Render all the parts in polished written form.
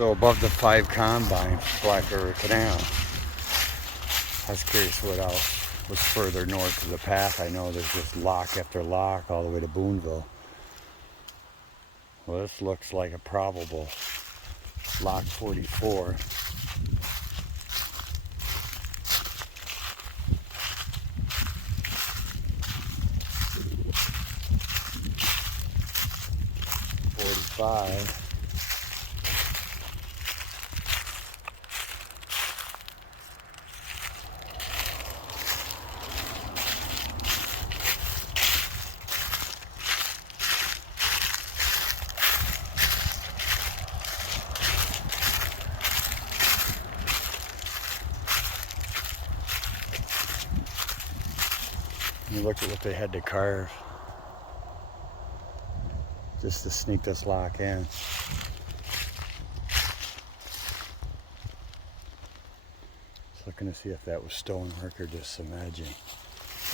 So above the 5 combine, Black River Canal. I was curious what else was further north of the path. I know there's just lock after lock all the way to Boonville. Well, this looks like a probable lock 44. You look at what they had to carve just to sneak this lock in. Just looking to see if that was stonework or just some edging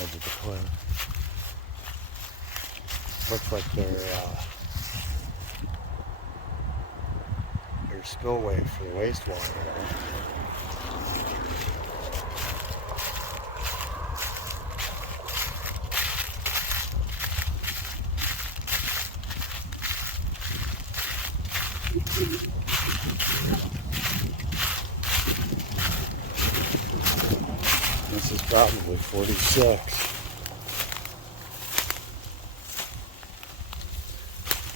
over the cliff. Looks like their spillway for the wastewater there. This is probably 46.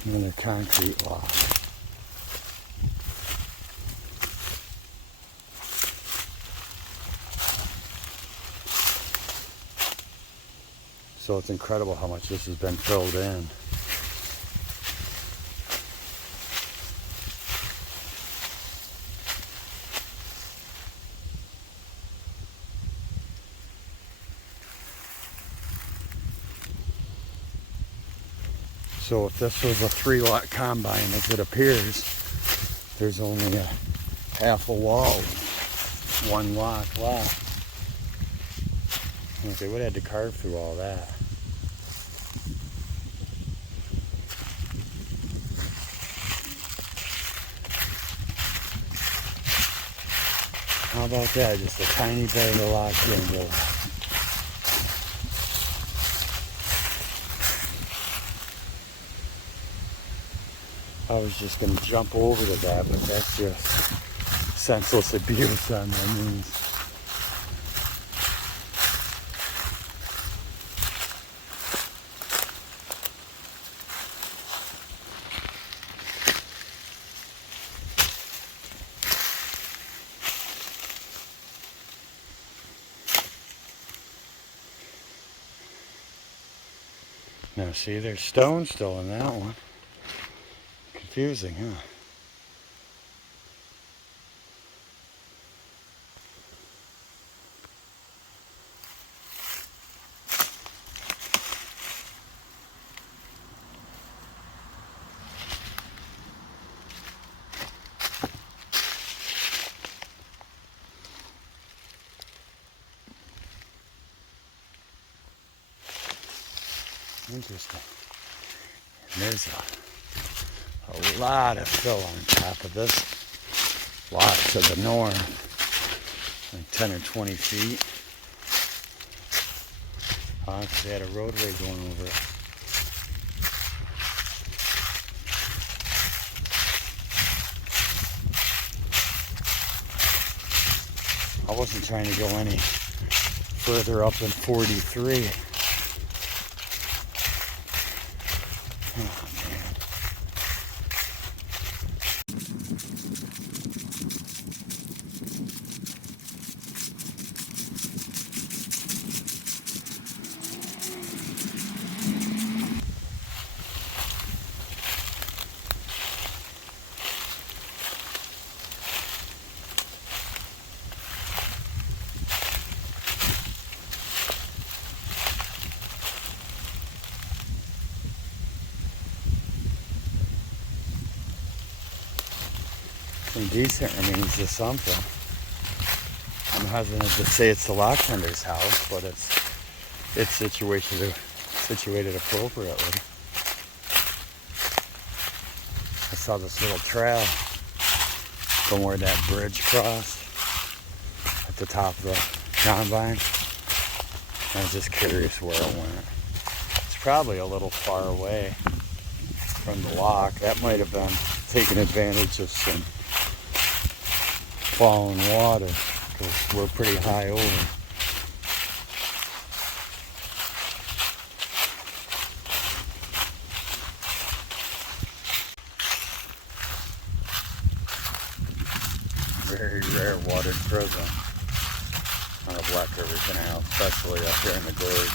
Another concrete lock. So it's incredible how much this has been filled in. So if this was a 3-lot combine, as it appears, there's only a half a wall, 1 lot left. They would have had to carve through all that. How about that? Just a tiny bit of the lock in. I was just going to jump over to that, but that's just senseless abuse on my knees. Now see, there's stone still in that one. Confusing, huh? Interesting. And there's a lot of fill on top of this lot to the north, like 10 or 20 feet. They had a roadway going over it. I wasn't trying to go any further up than 43. Oh, man. Some decent remains of something. I'm hesitant to say it's the lock tender's house, but it's situated appropriately. I saw this little trail from where that bridge crossed at the top of the combine. I was just curious where it went. It's probably a little far away from the lock. That might have been taking advantage of some falling water because we're pretty high over. Very rare watered prison on a Black River Canal, especially up here in the gorge.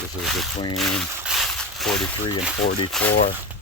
This is between 43 and 44.